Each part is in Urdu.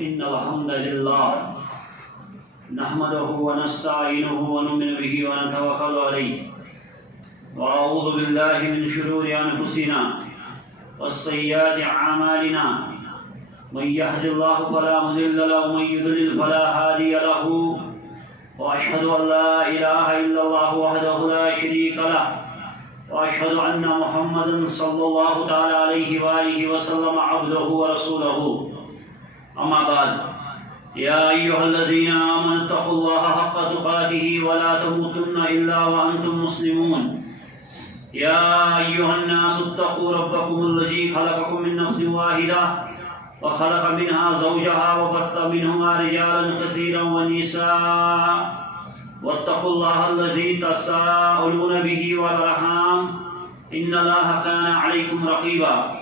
إن الحمد لله نحمده ونستعينه ونؤمن به ونتوكل عليه وأعوذ بالله من شرور أنفسنا والسيئات أعمالنا من يهد الله فلا مضل له ومن يضلل فلا هادي له وأشهد أن لا إله إلا الله وحده لا شريك له وأشهد أن محمدا صلى الله تعالى عليه وآله وسلم عبده ورسوله أما بعد يا أيها الذين آمنوا اتقوا الله حق تقاته ولا تموتن إلا وأنتم مسلمون يا أيها الناس اتقوا ربكم الذي خلقكم من نفس واحدة وخلق منها زوجها وبث منهما رجالا كثيرا ونساء واتقوا الله الذي تساءلون به والأرحام إن الله كان عليكم رقيبا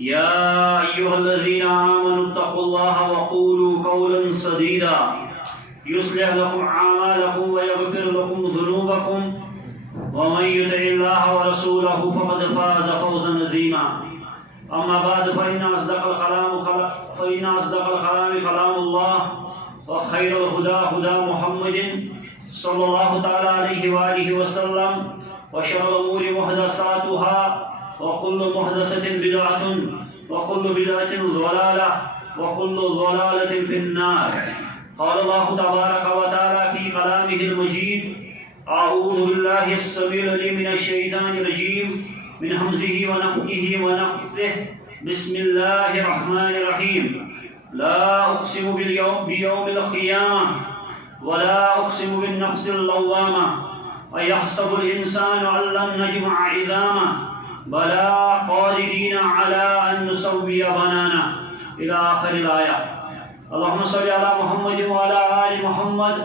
يا أيها الذين آمنوا اتقوا الله وقولوا قولا سديدا يصلح لكم أعمالكم ويغفر لكم ذنوبكم ومن يطع الله ورسوله فقد فاز فوزا عظيما أما بعد فإن أصدق الكلام كلام الله وخير الهدى هدى محمد صلى الله تعالى عليه وآله وسلم وشر الأمور محدثاتها وكل محدثة بدعة وكل بدعة ضلالة وكل ضلالة في النار. قال الله تبارك وتعالى في كلامه المجيد: أعوذ بالله السميع العليم من الشيطان الرجيم من همزه ونفخه ونفثه. بسم الله الرحمن الرحيم. لا أقسم بيوم القيامة ولا أقسم بالنفس اللوامة أيحسب الإنسان أن لن نجمع عظامه بلى قادرين على أن نسوي بنانه إلى آخر الآية. اللهم صل على محمد وعلى آل محمد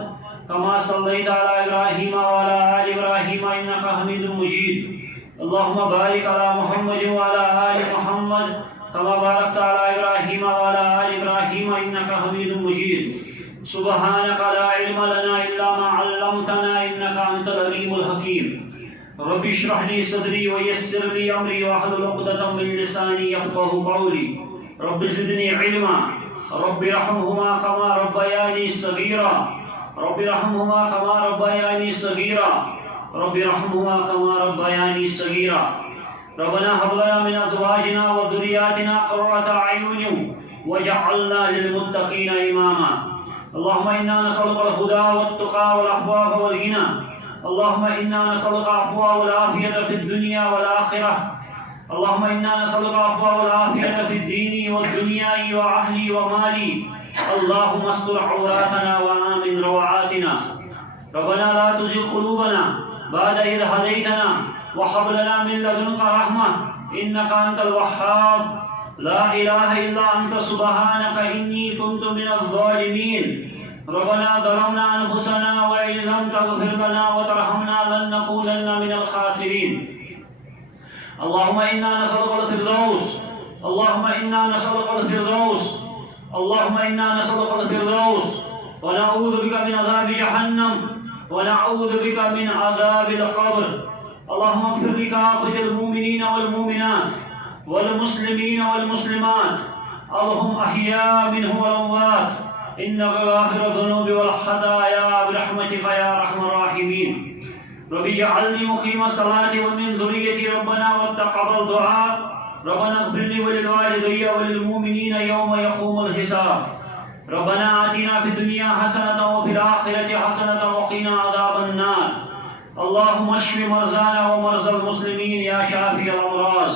كما صليت على إبراهيم وعلى آل إبراهيم إنك حميد مجيد. اللهم بارك على محمد وعلى آل محمد كما باركت على إبراهيم وعلى آل إبراهيم إنك حميد مجيد. سبحانك لا علم لنا إلا ما علمتنا إنك أنت العليم الحكيم. رب اشرح لي صدري ويسر لي أمري واحلل عقدة من لساني يفقهوا قولي. رب زدني علما رب ارحمهما كما ربياني صغيرا رب ارحمهما كما ربياني صغيرا رب ارحمهما كما ربياني صغيرا. ربنا هب لنا من أزواجنا وذرياتنا قرة أعين واجعلنا للمتقين إماما. اللهم إنا نسألك الهدى والتقى والعفاف والغنى. اللهم إنا نسألك العفو والعافية في الدنيا والآخرة. اللهم إنا نسألك العفو والعافية في الدين والدنيا وأهلي ومالي. اللهم استر عوراتنا وآمن روعاتنا. ربنا لا تزغ قلوبنا بعد إذ هديتنا وهب لنا من لدنك رحمة إنك أنت الوهاب. لا إله إلا أنت سبحانك إني كنت من الظالمين. ربنا ظلمنا أنفسنا وإن لم تغفر لنا وترحمنا لن نكونن من الخاسرين. اللهم إنا نسألك الفردوس. اللهم إنا نسألك الفردوس. اللهم إنا نسألك الفردوس ونعوذ بك من عذاب جهنم ونعوذ بك من عذاب القبر. اللهم اغفر لكافة المؤمنين والمؤمنات والمسلمين والمسلمات اللهم أحياء منهم والأموات إنك غافر الذنوب والخطايا برحمتك يا أرحم الراحمين. رب اجعلني مقيم الصلاة ومن ذريتي ربنا وتقبل دعاء. ربنا اغفر لي ولوالدي وللمؤمنين يوم يقوم الحساب. ربنا آتنا في الدنيا حسنة وفي الآخرة حسنة وقنا عذاب النار. اللهم اشف مرضانا ومرضى المسلمين يا شافي الأمراض.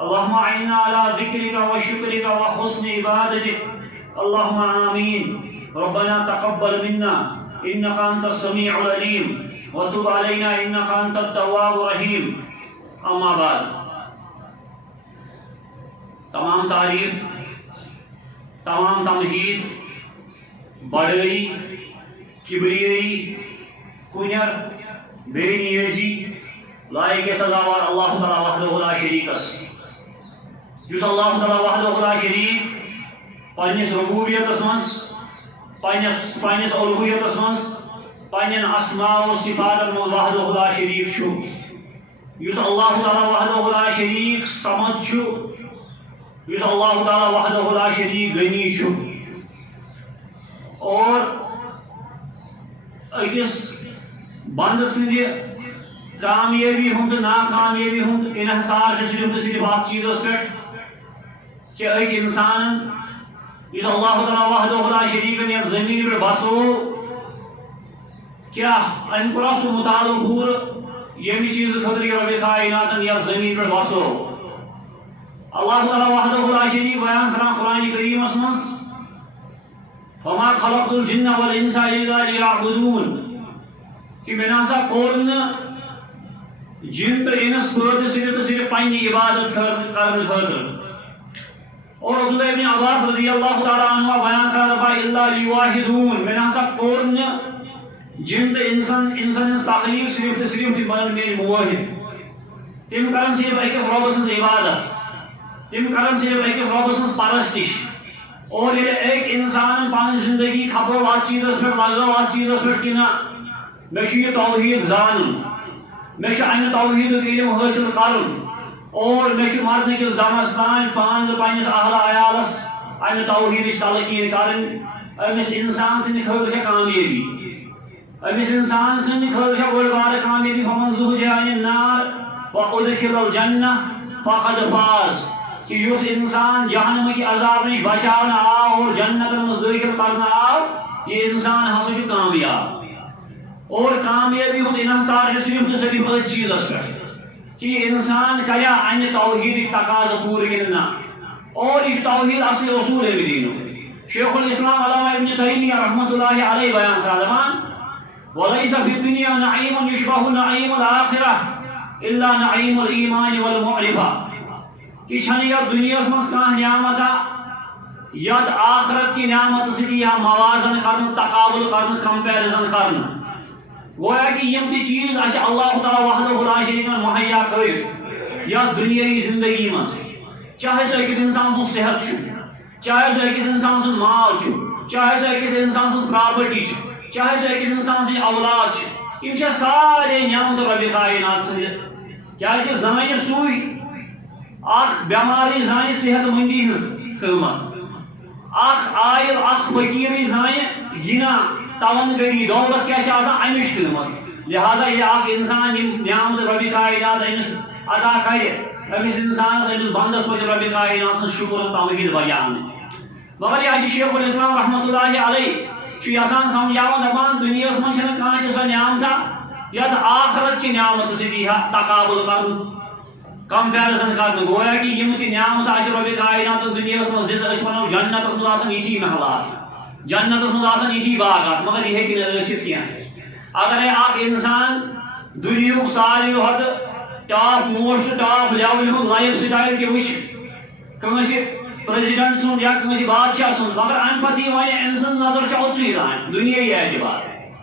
اللهم أعنا على ذكرك وشكرك وحسن عبادتك. اللهم آمين. ربنا تقبل منا إنك أنت السميع العليم وتب علينا إنك أنت التواب الرحيم. أما بعد. تمام تعریف، تمام تمہید، بڑائی، کبریائی، کنر، بے نیازی لائق سزاوار اللہ تعالیٰ وحدہ لا شریکس. جس اللہ تعالیٰ وحدہ لا شریک پنس ربوبیتس مز، پنس الوہیتس مز، پنن اسماء و صفات من وحدہ لا شریک چھو. یس اللہ تعالیٰ وحدہ لا شریک سمد چھو، یس اللہ تعالیٰ وحدہ لا شریک غنی چھو، اور اکس بند سند کامیابی ہند ناکامیابی ہند انحصار صرف صرف ات چیز پہ کہ اک انسان اس اللہ تعالیٰ وحدہ لا شریک یتھ زمین پہ بسو کیا ام کورا سہ مطالبہ پور یم چیز خاطر رب کائنات یتھ زمین پہ بسو اللہ تعالیٰ وحدہ لا شریک بیان کران قرآن کریمس مز وما خلقت الجن والانس الا ليعبدون کہ میں نسا کور جن تو انس پٲدٕ صرف پننہِ عبادت کرنے خاطر اور عبداللہ ابن عباس رضی اللہ تعالیٰ عنہ بیان کرا الا لیواحدون میں نسا کور جن تو انسان تخلیق صرف بنن میری موحد تم کرن صرف أکس رب سٕنٛز عبادت تم کرن صرف أکس رب سٕنٛز پرستش اور یہ ایک انسان پانی زندگی کھپو ات چیز پہ لگو ات چیز پہ کہ نا مے یہ توحید زان مے امہ توحید علم حاصل کرن اور مے مرنے کس دمس تان پان پنس اہل عیالس امہ توحید تلقین کرن امس انسان سند خاطر کامیابی امس انسان سند خاطر بڑ بار کامیابی فمن زحزح عن النار وادخل الجنہ فقد فاز کہ اس انسان جہنم کی عذاب نش بچانا آو اور جنت مز داخل کرنا آو یہ انسان ہسا کامیاب اور کامیابی ہند انحصار صرف صرف ات چیز پہ کہ انسان کریا امہ توحید تقاضہ پور کن اور یہ توحید اصل اصول ہے دین شیخ الاسلام علامہ ابن تیمیہ رحمۃ اللہ علیہ بیان کران وليس في الدنيا نعيم يشبه نعيم الآخرة إلا نعيم الإيمان والمعرفة کہ چھنیا دنیا مز کان نعمت یت آخرت کی نعمت سی موازن کرن تقابل کرن کمپیرزن کرن گویا کہ یم تی چیز اس اللہ تعالی وحدہ لا شریک مہیا کر یا دنیائی زندگی مز چاہے سہ أکس انسان سن صحت چاہے سہ أکس انسان سن مال چاہے سہ أکس انسان سن پراپرٹی چاہے سہ أکس انسان سن اولاد یم سارے نعمت رب کائنات سن کیا کہ زمانہ سوئی اخ بیماری زانہ صحت مندی ہز قیمت اخ آئل اخ فقیری زانہ گنا تونگری دولت کیا امش قیمت لہذا یہ اخ انسان نعمت رب کائنات امس عطا کرے امس انسان امس بندس پہ رب کائنات شکر و توحید بیان مگر یہ شیخ الاسلام رحمۃ اللہ علیہ یسان سمجھاون دپان دنیا من کھانا سو نعمت یت آخرت چہ نعمت سی تقابل کرن کمپیرزن کرن گویا کہ یم تی نعمت رب کائنات دنیا مز دس ونو جنت مز آسان یتھی محلات جنت مز آسان یتھی باغات مگر یہ ہیکہ ٲسِتھ کینٛہہ اگر اکھ انسان دنیا ساروی کھۄتہٕ ٹاپ موسٹ ٹاپ لیول ہُنٛد لایف سٹایل تہِ وٕچھِ کٲنٛسہِ پریزیڈنٹ سُنٛد یا کٲنٛسہِ بادشاہ سُنٛد مگر امہِ پتہٕ یی وۄنۍ أمۍ سٕنٛز نظر چھِ اوٚتُے رہان دُنیٲیی اعتبار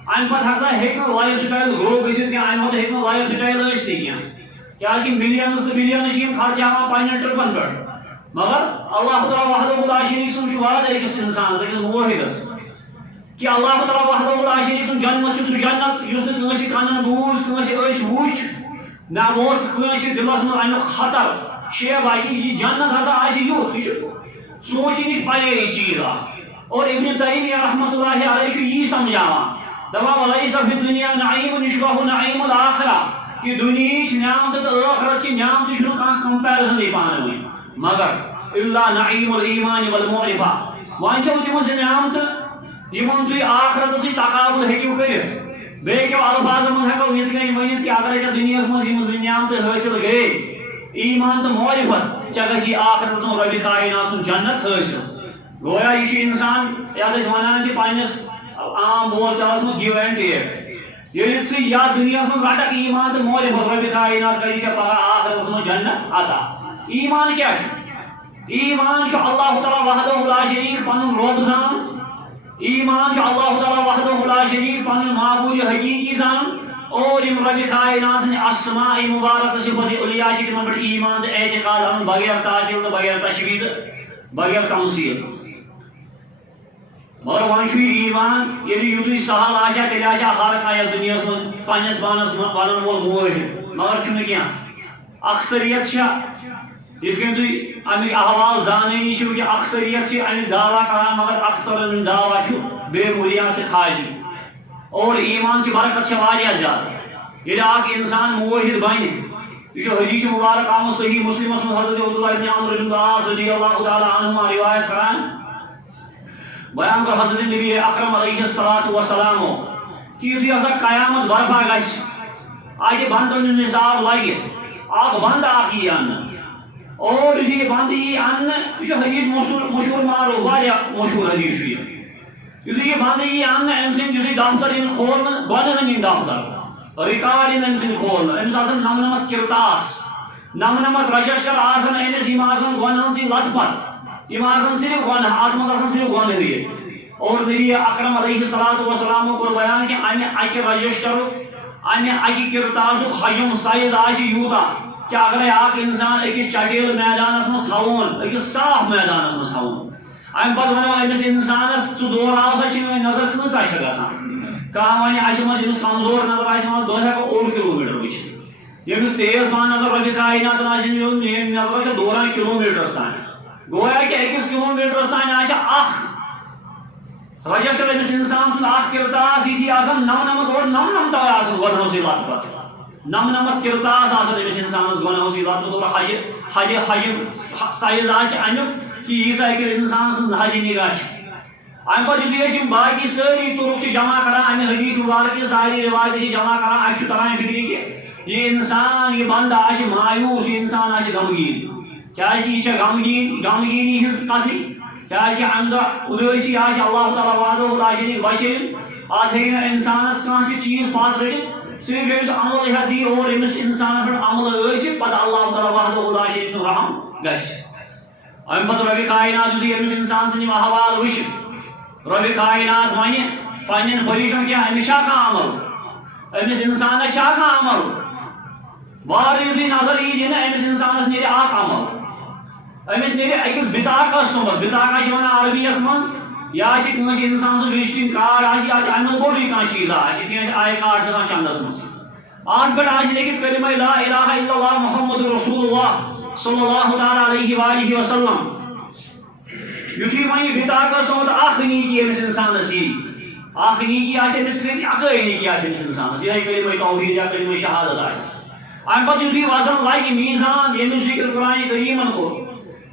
امہِ پتہٕ ہسا ہیٚکہِ نہٕ لایف سٹایل گرو گٔژھِتھ کینٛہہ امہِ پتہٕ ہیٚکہِ نہٕ لایف سٹایل ٲسۍتھٕے کینٛہہ کیازِ ملینز تو بلینز خرچاوان پنن ٹرپن پہ مگر اللہ تعالیٰ وحدہ لا شریک سن وعدہ أکس انسان أکس موحدس کہ اللہ تعالیٰ وحدہ لا شریک سن جنت سہ جنت اس کنس کنن بوز کنس أچھ وچ نہ ووت کنس دلس من امیک خطر شیب کہ یہ جنت ہسا یوت یہ سوچ نش پرے یہ چیز اور ابن تیمیہ رحمۃ اللہ علیہ یہ سمجھاوان دپان ولیس فی الدنیا نعیم یشبہ نعیم الآخرہ کہ دنیا نعمت تو آخرت نعمت کھانا کمپیرزن پان ون مگر الا نعیم الایمان والمعرفہ ون چھو تم سے نعمت یمن تھی آخرت سی تقابل ہیکو کرت بیو الفاظ من ہیکو یت کن ونت کہ اگر دنیا مز نعمت حاصل گئے ایمان تو معرفت ژے گژھی آخرت رب کائنات جنت حاصل گویا یہ انسان یتھ ونان پنس عام بول چالس من گیو اینڈ ٹیک ییٚلہِ ژٕ یتھ دُنیاہس منٛز رٹکھ ایمان تہٕ معرفت رب کائنات کری ژےٚ پگاہ آخرتس منٛز جنت عطا ایمان کیٛاہ چھُ ایمان چھُ اللہ تعالیٰ وحدہ لا شریک پنُن رۄب زان ایمان چھُ اللہ تعالیٰ وحدہ لا شریک پنُن معبوٗد حقیٖقی زان اور یم رب کائنات سٕنٛدِ اسماء مبارک صفت علیٰ چھِ تِمن پٮ۪ٹھ ایمان تہٕ اعتقاد انُن بغیر تعطیل تہٕ بغیر تشبیہ تہٕ بغیر تمثیل مگر ون ایمان ییٚلہِ یُتُے سہل آسیا تیٚلہِ آسیا ہر کانٛہہ یتھ دُنیاہس منٛز پننس پانس ونن وول موحد مگر چھُنہٕ کینٛہہ اکثریت چھےٚ یِتھ کٔنۍ تُہۍ امیِکۍ احوال زانٲنی چھِو کہ اکثریت چھِ امیُک دعوا کران مگر اکثرن ہُنٛد دعوا چھُ بے مولیات خالی اور ایمان کی برکت سے واریاہ زیادہ یہ اخ انسان موحد بن یہ حدیث مبارک آمد صحیح مسلم میں حضرت عبداللہ بن عمرو بن العاص رضی اللہ تعالی عنہما روایت کران بیان کر حضرت نبی اکرم علیہ السلام کہ یہ ہسا قیامت برپا گژھِ آج بندن نصاب لگہ اخ بند اخ یہ ان اور یہ بند یہ ان یہ حدیث مشہور معروف واریاہ مشہور حدیث یہ بند یہ ان ام سن دفتر ان کھولنا گۄڈٕ ہن دفتر ریکارڈ ان سن کھولنا امس آسان نمنمت کرتاس نمنمت رجسٹر آسان امس یم آسان گۄنہن سن لت پت یم آسان صرف گۄنہ ات منٛز آسان صرف گۄنہٕے اور نبی اکرم علیہ السلام کوٚر بیان کہ امہ اکہ رجسٹر امہ اکہ کرتاسک حجم سائز آسہِ یوٗتاہ کہ اگر اخ انسان اکس چٹیل میدانس مز تھون اکس صاف میدانس مز تھون ام پتہ ونو امس انسانس ژٕ دوراو سا چھ نظر کۭژاہ چھِ گژھان کانٛہہ ونہِ اسہِ منٛز ییٚمِس کمزور نظر آسہِ ونان بہٕ ہٮ۪کو 1 کلوٗمیٹر وٕچھِتھ ییٚمِس تیز پہن نظر رۄبہِ کایناتن آسہِ میٲنۍ نظر چھِ دوران کلوٗمیٹرس تام گویا کہ 1 کلوٗمیٹرس تام آسہِ اکھ رجسٹر امس انسان سُنٛد اکھ کِرتاس یِتھی آسان 99 اور 99 تام آسان گۄڈنہٕ سٕے لت پت 99 کِرتاس آسان امس انسانس گۄڈنہٕ سٕے لت پت اور حجم سائز آسہِ امیُک کہ ییٖژاہ أکِس انسان سٕنٛز حج نگاہ چھِ ام پتہٕ یُتھُے أسۍ یِم باقی سٲری تُرُک چھِ جمع کران امہِ حدیث مبارک ساری روایتہٕ چھِ جمع کران اَسہِ چھُ تران فکرِ کہ یہ انسان یہ بند آسہِ مایوٗس یہ انسان آسہِ غمگیٖن کیازِ یہِ چھےٚ غمگیٖنی ہٕنٛز کتھٕے کیازِ کہ امہِ دۄہ اُدٲسی آسہِ اللہ تعالیٰ وحدہ لا شریٖک بشیٖن اتھ ہیٚکہِ نہٕ انسانس کانٛہہ تہِ چیٖز پتھ رٔٹِتھ صرف ییٚمِس عمل ہیٚتھ یی اور أمِس انسانس پٮ۪ٹھ عمل ٲسِتھ پتہٕ اللہ تعالیٰ وحدہ لا شریٖک سُنٛد رحم گژھِ امہِ پتہٕ رۄبہِ کاینات یُتھُے أمِس انسان سٕنٛدۍ یِم احوال وٕچھِ رۄبہِ کاینات ونہِ پننٮ۪ن فرشتن کیٛاہ أمِس چھا کانٛہہ عمل أمِس انسانس چھا کانٛہہ عمل وارٕ یُتھُے نظر یی دِنہٕ أمِس انسانس نیرِ اکھ عمل أمِس نیرِ أکِس بِطاقس سُمبت بِطاقہ چھِ ونان عربیَس منٛز یا تہِ کٲنٛسہِ انسان سُنٛد وِزٹنگ کارڈ آسہِ یا تہِ امیُک بوٚڑٕے کانٛہہ چیٖزا آسہِ یِتھ کٔنۍ أسۍ آی کارڈ چھِ آسان چندس منٛز اتھ پٮ۪ٹھ آسہِ لیکھِتھ کلمہ لا الہ الا اللہ محمد رسول اللہ صلی اللہ تعالیٰ علیہ وآلہ وسلم یُتھُے وۄنۍ یہِ بِطاقس سُمبت اکھ نیکی أمِس انسانس یی اکھ نیکی آسہِ أمِس صرف اکٲے نیکی آسہِ أمِس انسانس یِہوٚے کلمہ توحیٖد یا کلمہ شہادت آسٮ۪س امہِ پتہٕ یُتھُے وزن لگہِ میٖزان ییٚمیُک ذِکر قرآنِ کریٖمن کوٚر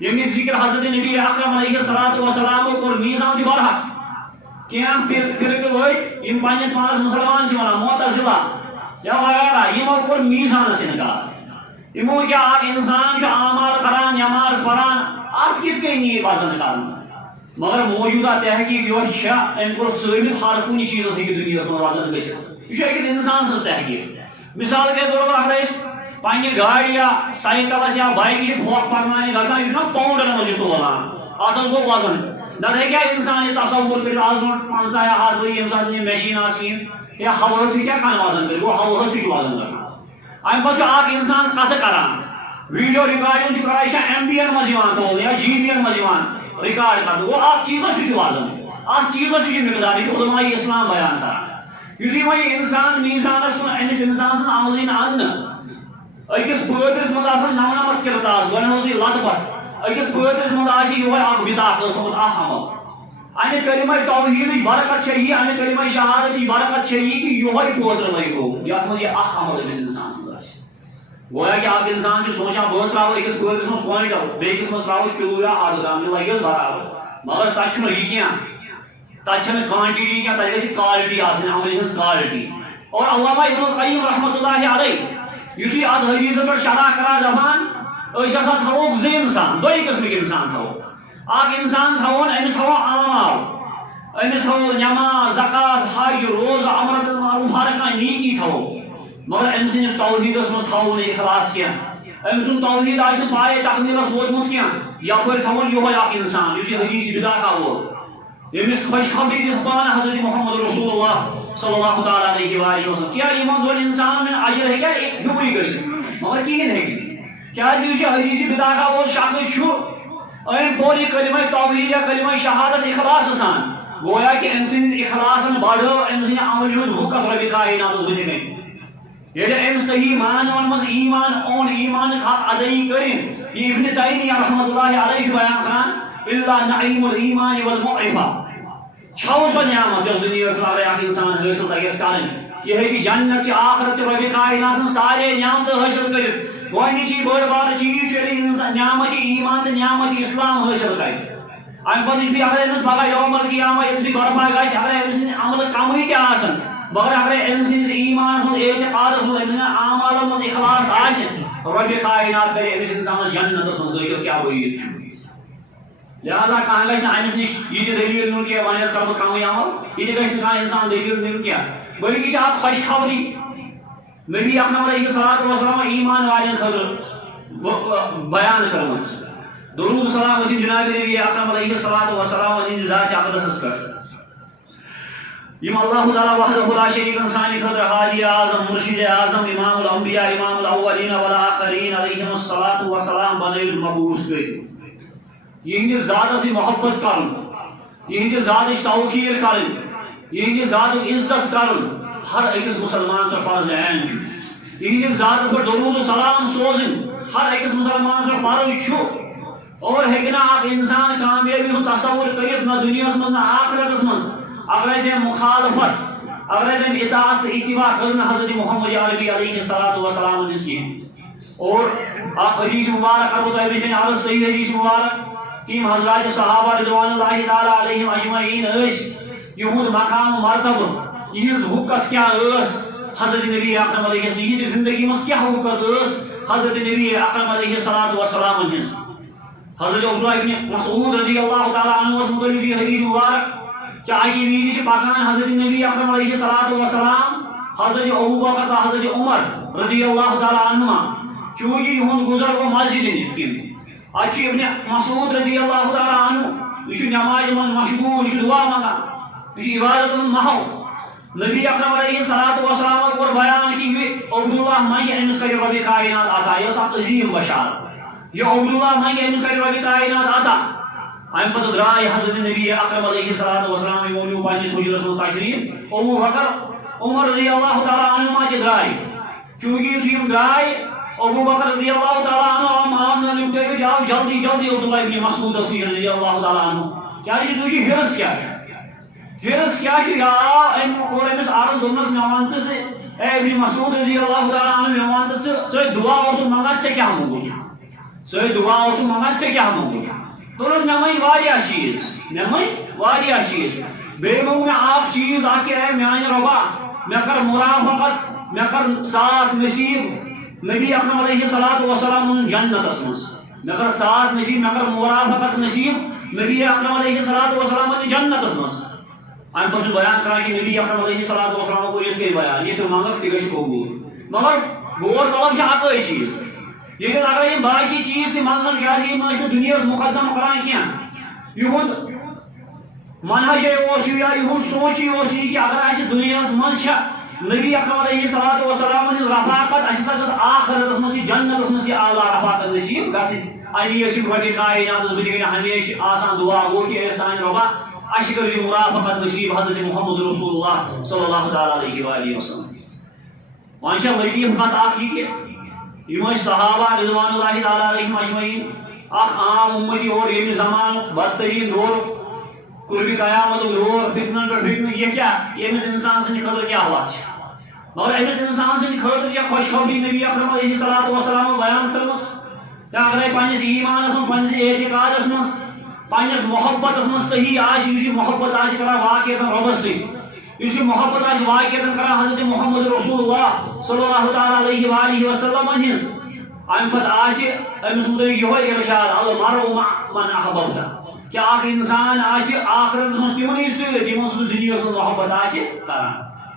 ییٚمِس ذِکر حضرت نبی اکرم علیہ السلام کوٚر میٖزان چھُ برحق کینٛہہ فرقہٕ ؤتھۍ یِم پننِس پانس مُسلمان چھِ ونان معتزلہ یا وغیرہ یِمو کوٚر میٖزانس انکار یِمو کیٛاہ اکھ انسان چھُ اعمال کران نٮ۪ماز پران اتھ کِتھ کٔنۍ یی وزن کرنہٕ مگر موجودہ تحقیق یۄس چھےٚ أمۍ کوٚر ثٲبت ہر کُنہِ چیٖزس ہیٚکہِ دُنیاہس منٛز وزن گٔژھِتھ یہِ چھُ أکِس انسان سٕنٛز تحقیق مثال کے طور پر اگر أسۍ پننہِ گاڑِ یا سایکلس یا بایکہِ چھِ پھۄکھ پکناونہِ گژھان یہِ چھُنہ پاونڈن منٛز یہِ تولان اتھ حظ گوٚو وزن نتہٕ ہیٚکہِ ہا انسان یہِ تصور کٔرِتھ آز برونٛٹھ 50 یا 100 ؤری ییٚمہِ ساتہٕ یہِ مشیٖن آسہٕ کِہیٖنۍ یا ہوہس سۭتۍ کیٛاہ کانٛہہ وزن کٔرِتھ گوٚو ہوہس سۭتۍ چھُ وزن گژھان امہِ پتہٕ چھُ اکھ انسان کتھٕ کران ویڈیو رِکارڈنگ چھُ کران یہِ چھےٚ ایم بی ین منٛز یِوان تولنہٕ یا جی بی ین منٛز یِوان رِکارڈ کرنہٕ گوٚو اتھ چیٖزس تہِ چھُ وزن اتھ چیٖزس تہِ چھُ مقدار یہِ چھُ علماء اسلام بیان کران یُتھُے وۄنۍ انسان میٖزانس کُن أمِس انسان سٕنٛز عمل یِنہٕ اننہٕ أکِس پٲترِس منٛز آسان 99 کِرتاس گۄڈنٮ۪تھ سٕے لتہٕ پتہٕ أکِس پٲترِس منٛز آسہِ یِہوٚے اکھ بِطاق اوسمُت اکھ عمل امہِ کلمہ توحیٖدٕچ برکت چھےٚ یی امہِ کلمہ شہادتٕچ برکت چھےٚ یی کہ یِہوٚے پوتر لگوو یتھ منٛز یہِ اکھ عمل أمِس انسان سٕنٛز آسہِ گویا کہ اکھ انسان چھُ سونچان بہٕ حظ تراوٕ أکِس پٲترِس منٛز کویِنٹل بیٚکِس منٛز تراوٕ کِلوٗ یا 100 گرام مےٚ لگہِ حظ برابر مگر تتہِ چھُنہٕ یہِ کینٛہہ تتہِ چھنہٕ کوانٹٹی کینٛہہ تتہِ گژھِ کالٹی آسٕنۍ عملہِ ہٕنٛز کالٹی اور علامہ ابن القیم رحمۃ اللہ علیہ یُتھُے اتھ حدیثس پٮ۪ٹھ شرح کران دپان أسۍ ہسا تھاووکھ زٕ انسان دۄیہِ قٕسمٕکۍ انسان تھاووکھ اکھ انسان تھاوون أمِس تھاوو اعمال أمِس تھاوو نٮ۪ماز زکات حج روزٕ امر بالمعروف ہر کانٛہہ نیکی تھاوو مگر أمۍ سٕنٛدِس توحیٖدس منٛز تھاوو نہٕ اخلاص کینٛہہ أمۍ سُنٛد توحیٖد آسہِ نہٕ پایے تکمیٖلس ووتمُت کینٛہہ یپٲرۍ تھاوون یِہوٚے اکھ انسان یُس یہِ حدیث بِطاقہ وول ییٚمِس خۄشخبری دِژ پانہٕ حضرت محمد رسول اللہ صلی اللہ تعالیٰ علیہ وآلہ وسلم کیٛاہ یِمن دۄن انسانن ہُنٛد اجر ہیٚکیٛاہ ہیُوٕے گٔژھِتھ مگر کِہیٖنۍ ہیٚکہِ نہٕ کیٛازِ یُس یہِ حدیث بِطاقہ وول شخص چھُ أمۍ پوٚر یہِ کلمہ توحیٖد یا کلمہ شہادت اخلاصہٕ سان گویا کہ أمۍ سٕنٛدِ اخلاصن بڑھٲو أمۍ سٕنٛدِ عملہِ ہٕنٛز وُقت رۄبہِ کایناتس بٕتھِ کَنۍ ییٚلہِ أمۍ صحیح معنون منٛز ایمان اوٚن ایمانٕکۍ حق ادٲیی کٔرِنۍ یہِ ابن تیمیہ رحمۃ اللہ علیہ چھُ بیان کران الا نعیم الایمان والمعرفہ چھو سو نعمت اس دنیا میں اگر اخ انسان حاصل تگس کریں یہ ہے کہ جنت سے آخرت رب کائنات سارے نعمت حاصل کرت گوڈنچی بڑ بار چیز نعمت ایمان تو نعمت اسلام حاصل کر ام پتہ اگر امس پگہ یوم القیامہ امس برپا گژھِ اگر امس عمل کمٕے تہِ آسن مگر اگر أمۍ سٕنٛدِس ایٖمانس منٛز اعتقادس منٛز أمۍ سٕنٛدٮ۪ن اعمالن منٛز اخلاص آسہِ رۄبِ کائنات کرِ أمِس اِنسانس جنتس منٛز دٲخل کیٛاہ وٲیِد چھُ لہذا کانٛہہ گژھِ نہٕ أمِس نِش یہِ تہِ دٔلیٖل نیُن کینٛہہ وۄنۍ حظ کرٕ بہٕ کمٕے عمل یہِ تہِ گژھِ نہٕ کانٛہہ اِنسان دٔلیٖل نیُن کینٛہہ بٔلکہِ چھِ اکھ خۄشخبری نبی اکرم علیہ الصلوۃ والسلام ایمان والٮ۪ن خٲطرٕ بیان کٔرمٕژ درود سلام ٲسِن جناب نبی اکرم علیہ الصلوۃ والسلام ہٕنٛدِ ذاتِ اقدسس پٮ۪ٹھ یم اللہ تعالیٰ وحدہ لا شریک سانہِ خٲطرٕ ہادی اعظم مرشد اعظم امام الانبیاء امام الاولین والآخرین علیہم الصلاۃ والسلام بنٲوِتھ مبعوث کٔرِتھ یہندِ ذاتس محبت کرُن یہندِ ذاتٕچ توقیٖر کرٕنۍ یہندِ ذاتُک عزت کرُن ہر أکِس مسلمان پٮ۪ٹھ فرض عین چھُ یہندِس ذاتس پٮ۪ٹھ درود سلام سوزٕنۍ ہر أکِس مسلمانس پٮ۪ٹھ فرض چھُ اور ہیٚکہِ نہٕ اکھ انسان کامیٲبی ہُنٛد تصور کٔرِتھ نہ دُنیاہس منٛز نہ آخرتس منٛز اگر تٔمۍ مخالفت اگر تٔمۍ اطاعت تہٕ اتباع کٔر نہٕ حضرت محمد عربی علیہ الصلوۃ والسلام ہٕنٛدِس کینٛہہ اور اکھ حدیث مبارک کرٕ بہٕ تۄہہِ وٕنکٮ۪ن عرض صحیح حدیث مبارک کہ یِم حضرات صحابہ رضوان اللہ تعالیٰ علیہم اجمعین ٲسۍ یِہُنٛد مقام مرتبہ یِہنٛز وقت کیٛاہ ٲس حضرت نبی اکرم علیہ یِہنٛدِ زندگی منٛز کیٛاہ وقت ٲس حضرت نبی اکرم علیہ الصلوۃ والسلام ہٕنٛز حضرت عبداللہ ابن مسعود رضی اللہ تعالیٰ عنہ متعلق یہ حدیث مبارک کہ اکی ویزی سے پاکان حضرت نبی اکرم علیہ الصلوۃ والسلام حضرت ابوبکر تو حضرت عمر رضی اللہ تعالیٰ عنہما چونکہ یہند گزر گو مسجد کن اچھ ابن مسعود رضی اللہ تعالیٰ عنہ یہ نماز من مشغول یہ دعا منگا یہ عبادت من محو نبی اکرم علیہ الصلوۃ والسلام کو بیان کہ عبداللہ من امس کر رب کائنات عطا یہ سب عظیم بشارت یہ عبداللہ من امس کر رب کائنات عطا ام پتہ درائے حضرت نبی اکرم علیہ الصلوۃ والسلام مولو پنس حجرس من تشریف ابو بکر عمر رضی اللہ تعالیٰ عنہما تہ درائے چونکہ یم درائے ابو بکر رضی اللہ تعالیٰ عنہ آو جلدی جلدی عبداللہ ابن مسعود رضی اللہ تعالیٰ عنہ کیا یہ حرس کیا حرس کیا یا کوٚر أمِس عرض دوٚپنس مےٚ وَن تہٕ ژٕ اے ابن مسعود رضی اللہ تعالیٰ عنہ مےٚ وَن تہٕ ژٕ دعا اوسُکھ منگان ژےٚ کیٛاہ موٚنگُتھ ژٕ دعا اوسُکھ منگان ژےٚ کیٛاہ موٚنگُتھ دوٚپنس مےٚ مٔنگۍ واریاہ چیٖز مےٚ مٔنگۍ واریاہ چیٖز بیٚیہِ موٚنگ مےٚ اکھ چیٖز اکھ کہِ اے میانہِ رۄبا مےٚ کر مرافقت مےٚ کر ساتھ نصیٖب نبی اکرم علیہ الصلوۃ والسلام جنتس منٛز مےٚ کر ساتھ نصیٖب مےٚ کر مرافقت نصیٖب نبی اکرم علیہ الصلوۃ والسلام جنتس منٛز ام پتہ بیان کران کہ نبی اکرم علیہ الصلوۃ والسلام کو یہ بیان یہ منگت تہ گژھِ قبول مگر غور طلب چھ اکے چیز یہ اگر یہ باقی چیز تہ منگن کیا یہ دنیا مقدم کران کینٛہہ یہند منہجے اوس یا یہند سوچی اوس یہ کہ اگر اس دنیا منٛز چھ نبی اکرم علیہ الصلوۃ والسلام رفاقت اس گژھِ آخرتس منٛز جنتس منٛز اعلیٰ رفاقت نصیب گژھٕنۍ امی رب کائنات بہٕ ہمیشہ آسان دعا گو کہ اے سانہِ رۄبا اَسہِ کٔر یہِ مرافقت نصیٖب حضرت محمد رسول اللہ صلی اللہ تعالیٰ علیہ وآلہ وسلم وۄنۍ چھےٚ لطیٖف کتھ اکھ یہِ کہ یِم ٲسۍ صحابہ رضوان اللہ تعالیٰ علیہم اجمعین اکھ عام اُمتی اور ییٚمہِ زمانُک بدتریٖن دور قربِ قیامتُک دور فتنن پٮ۪ٹھ فتنہٕ یہِ کیٛاہ ییٚمِس اِنسان سٕنٛدِ خٲطرٕ کیٛاہ وَتھ چھِ مگر أمِس اِنسان سٕنٛدِ خٲطرٕ چھےٚ خۄشخبری نبی اکرم علیہ الصلوۃ والسلام بیان کٔرمٕژ تہٕ اگرے پننِس ایٖمانس منٛز پننِس اعتقادس منٛز پننس محبتس من صحیح آس محبت آ کران واقعیت ربس سی محبت آ واقعیت کران حضرت محمد رسول اللہ صلی اللہ تعالیٰ علیہ وآلہ وسلم ہز ام پتہ امس متعلق یہ ارشاد المرء مع من احببت کہ اخ انسان آخرت من تمنی سۭتۍ یمن سۭتۍ دنیاہس منٛز محبت کران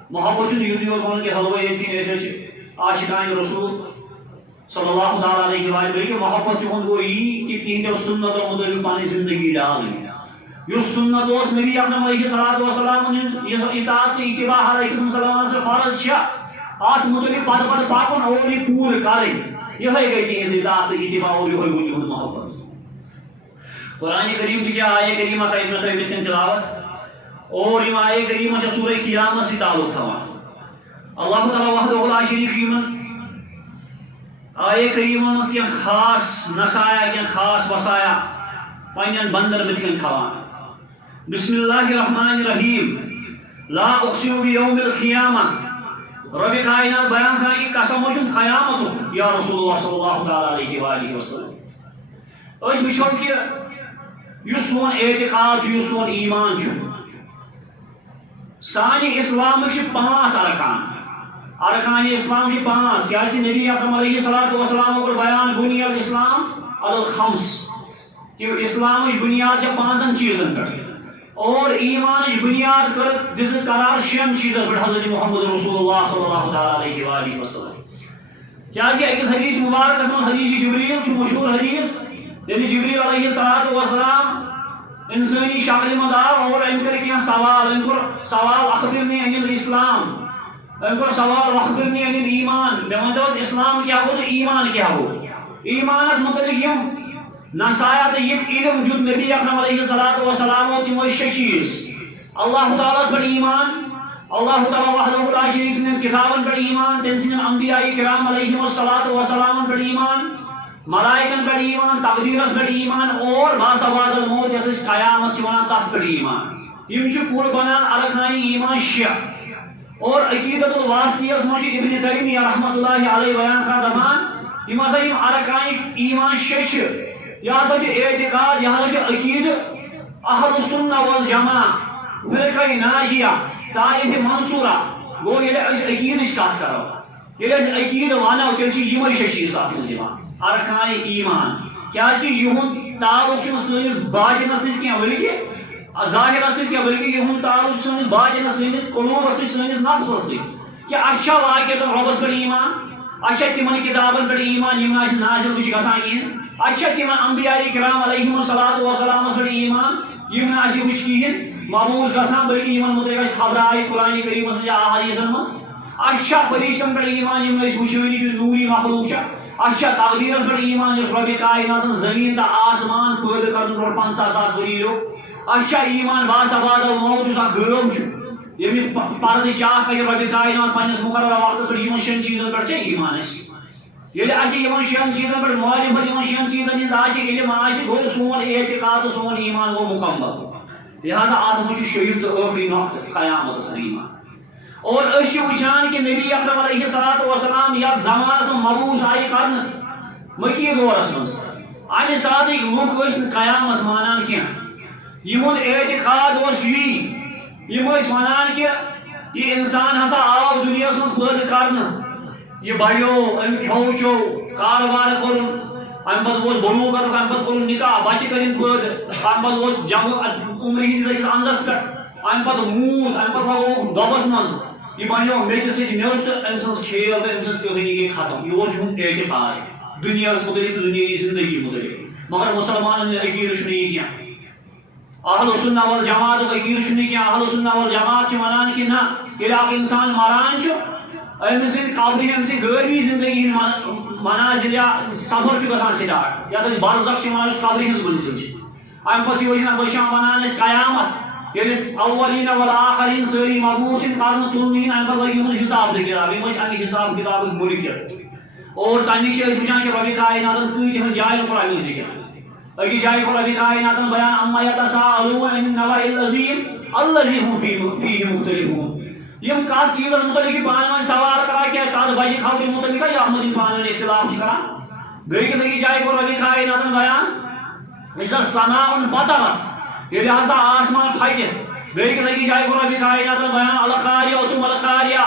محبت چھُنہٕ یُتُے یوت ونُن کہ حلوٕ ییٚتہِ أسۍ چھِ عاشقان رسول صلی اللہ تعالیٰ علیہ وآلہ بلکہ محبت تہد گو یہ کہ تہندو سنتو مطابق پانی زندگی ڈالیں اس سنت اس نبی اکرم علیہ الصلوۃ والسلام اطاعت اتباع ہر أکِس مسلمان سے فرض ات مطابق پتہ پتہ پکن اور یہ پور کریں یہ گئی تہذ اطاعت اتباع اور یہ گو تہد محبت قرآن کریم کیا آیہ کریمہ کا ابن طیب کن تلاوت اور یہ آیہ کریمہ سورہ قیامت سے تعلق تھوان اللہ تعالیٰ وحدہ لا شریک یمن آیہ کریمہ مز کیا خاص نسایا کیا خاص وسایا پنن بندر بت کن تھوان بسم اللہ الرحمن الرحیم لا اقسم بیوم القیامہ رب کائنات بیان کران کہ قسم چھم قیامت یا رسول اللہ صلی اللہ تعالی علیہ وآلہ وسلم اس وچھو کہ یس سون اعتقاد یس سون ایمان سانہ اسلام کے 5 ارکان اسلام کے 5 کیا نبی اکرم علیہ الصلوۃ والسلام کو بیان بنی الاسلام علی الخمس کہ اسلام کی بنیاد 5 چیزن پر اور ایمان کی بنیاد دس قرار 6 چیزن پر حضرت محمد رسول اللہ صلی اللہ علیہ وآلہ وسلم کیا ایک حدیث مبارک میں حدیث جبریل مشہور حدیث یعنی جبریل علیہ الصلوۃ والسلام انسانی شکل مند آو اور ام کر کیا سوال سوال اخبرنی عن الاسلام سوال اخبرنی عن الایمان میں ونتو اسلام کیا ہو تو ایمان کیا ہو ایمانس متعلق یم نصایات یم علم جو نبی اکرم علیہ الصلوۃ والسلام تم 6 چیز اللہ تعالیٰ پر ایمان اللہ تعالیٰ وحدہ لا شریک سن کتابن پر ایمان تم سن انبیاء کرام علیہ الصلوۃ والسلام پر ایمان ملائکن پر ایمان تقدیرس پر ایمان اور باسواد الموت یس قیامت ونان تحت پر ایمان یم پور بنان ارکان ایمان 6 اور عقیدت الواسطیس مجھ ابن تیمیہ رحمۃ اللہ علیہ بیان کر دپان یم ہسا یم ارکان ایمان 6 یہ ہسا اعتقاد یہ ہسا عقید اہل السنہ والجماع فرقہ ناجیہ طائفہ منصورہ گو یہ عقیدش کت کرو یہ عقید ونو تیل یمے 6 چیز کت مز ارکان ایمان کیا یہ تعلق سنس باطنس کی بلکہ ظاہرس بلکہ یہ تعلق سنس باطنس سنس قلوبس سنس نفسس کہ اچھا واقع ربس پر ایمان اچھا تمن کتابن پر ایمان یم نازل وچ گژھان کہین اچھا تمن انبیاء کرام علیہم الصلوۃ والسلام پر ایمان یم نازل وچ کہین مبعوث گژھان بلکہ یمن متعلق خبر آئی قرآن کریم یا احادیثن مز اچھا فرشتن پر ایمان یم وچھانی نوری مخلوق اچھا تقدیرس پر ایمان اس رب کائنات زمین تا آسمان پیدا کرن پر 50,000 ؤری لوگ اچھا ایمان باسواد الموت اس غیب یم پردہ چاہ کہ رب کائنات پنس مقررہ وقت پر یمن 6 چیزن پر ایمان یل اس یمن 6 چیزن پر معلوم پر یمن 6 چیزن ہند آش علم آش گو سون اعتقاد سون ایمان گو مکمل لہذا آدم شہید تو آخری نقطہ قیامت سن ایمان اور اس وچان کہ نبی اکرم علیہ الصلوۃ والسلام یا زمانہ مبعوث آئی کرن مکی دورس مز امہ ساتھ لوگ اس قیامت مانان کی یہن اعتقاد اس یم ونان کہ یہ انسان ہسا آو دنیا مز پید کرن یہ بڑیو ام کھو چو کاروبار کرن ام پتہ ووت بلوغت ام پتہ کرن نکاح بچہ کرن پید ام پتہ ووت جمع عمر ہندس اندس پہ ام پتہ مود ام پتہ گو دبس مز یہ بنو میچ سۭتۍ میوٚژ تہٕ أمۍ سٕنٛز کھیل تہٕ أمۍ سٕنٛز کہانی گٔے ختم یہ اوس یِہُنٛد اعتقاد دُنیاہس متعلق تہٕ دُنیٲیی زندگی متعلق مگر مسلمانن ہُنٛد عقیدٕ چھُنہٕ یہِ کینٛہہ اہل السنہ والجماعتُک عقیدٕ چھُنہٕ یہِ کینٛہہ اہل السنہ والجماعت چھِ ونان کہ نہ ییٚلہِ اکھ انسان مران چھُ أمۍ سٕنٛدِ قبرِ أمۍ سٕنٛدِ غٲبی زندگی ہٕنٛدۍ منازل یا سفر چھُ گژھان سٹارٹ یتھ أسۍ برزخ چھِ ونان یُس قبرِ ہٕنٛز منزل چھِ امہِ پتہٕ چھِ وٕچھان ونان أسۍ قیامت ییٚلہِ اولین والآخرین سٲری مبعوث کرنہٕ تُلنہٕ امہِ پتہٕ لگہِ یِمن حساب تہٕ کتاب یِم ٲسۍ امہِ حساب کتابٕکۍ مُنکر اور تمہِ نِش چھِ أسۍ وٕچھان کہ ربِ کائناتن کۭتِہن جاین کوٚر امیُک ذکر أکِس جایہِ کوٚر ربِ کائناتن بیان عما یتساءلون عن النبأ العظیم الذی ہم فیہ مختلفون یم کتھ چیزس متعلق چھِ پانہٕ ؤنۍ سوال کران کیا تتھ بجہِ خبرِ متعلق یتھ منٛز یِم پانہٕ ؤنۍ اختلاف چھِ کران بیٚیِس أکِس جایہِ کوٚر ربِ کائناتن بیان اذا السماء انفطرت ییٚلہِ ہسا آسمان پھٹہِ بیٚیِس أکِس جایہِ کوٚر ربِ کائناتن بیان القاریہ تم القاریہ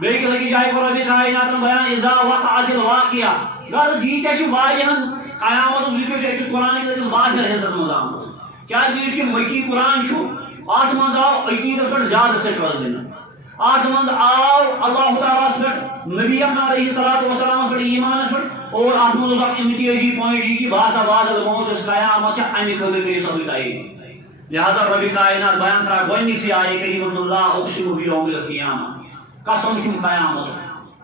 بیٚیِس أکِس جایہِ کوٚر ربِ کائناتن بیان اذا وقعت الواقعہ غرض ییٖتیاہ چھِ واریاہن قیامتُک ذکر چھُ أکِس قرآن أکِس واریاہ حصس منٛز آمُت کیازِ یُس یہِ مکی قرآن چھُ اتھ منٛز آو عقیدس پٮ۪ٹھ زیادٕ سٹرس دِنہٕ اتھ منٛز آو اللہ تعالیٰ ہس پٮ۪ٹھ نبی اکرم علیہ الصلوۃ والسلام پٮ۪ٹھ ایمانس پٮ۪ٹھ اور اتھ منٛز اوس اکھ امتیازی پویِنٹ یہِ کہ باسا بعد الموت یۄس قیامت چھِ امہِ خٲطرٕ کٔرِو سا تُہۍ تیٲری لہذا ربِ کائنات بیان کران گۄڈنِکسٕے آیے کریٖمہ لا اقسم بیوم القیامہ قسم چھُم قیامت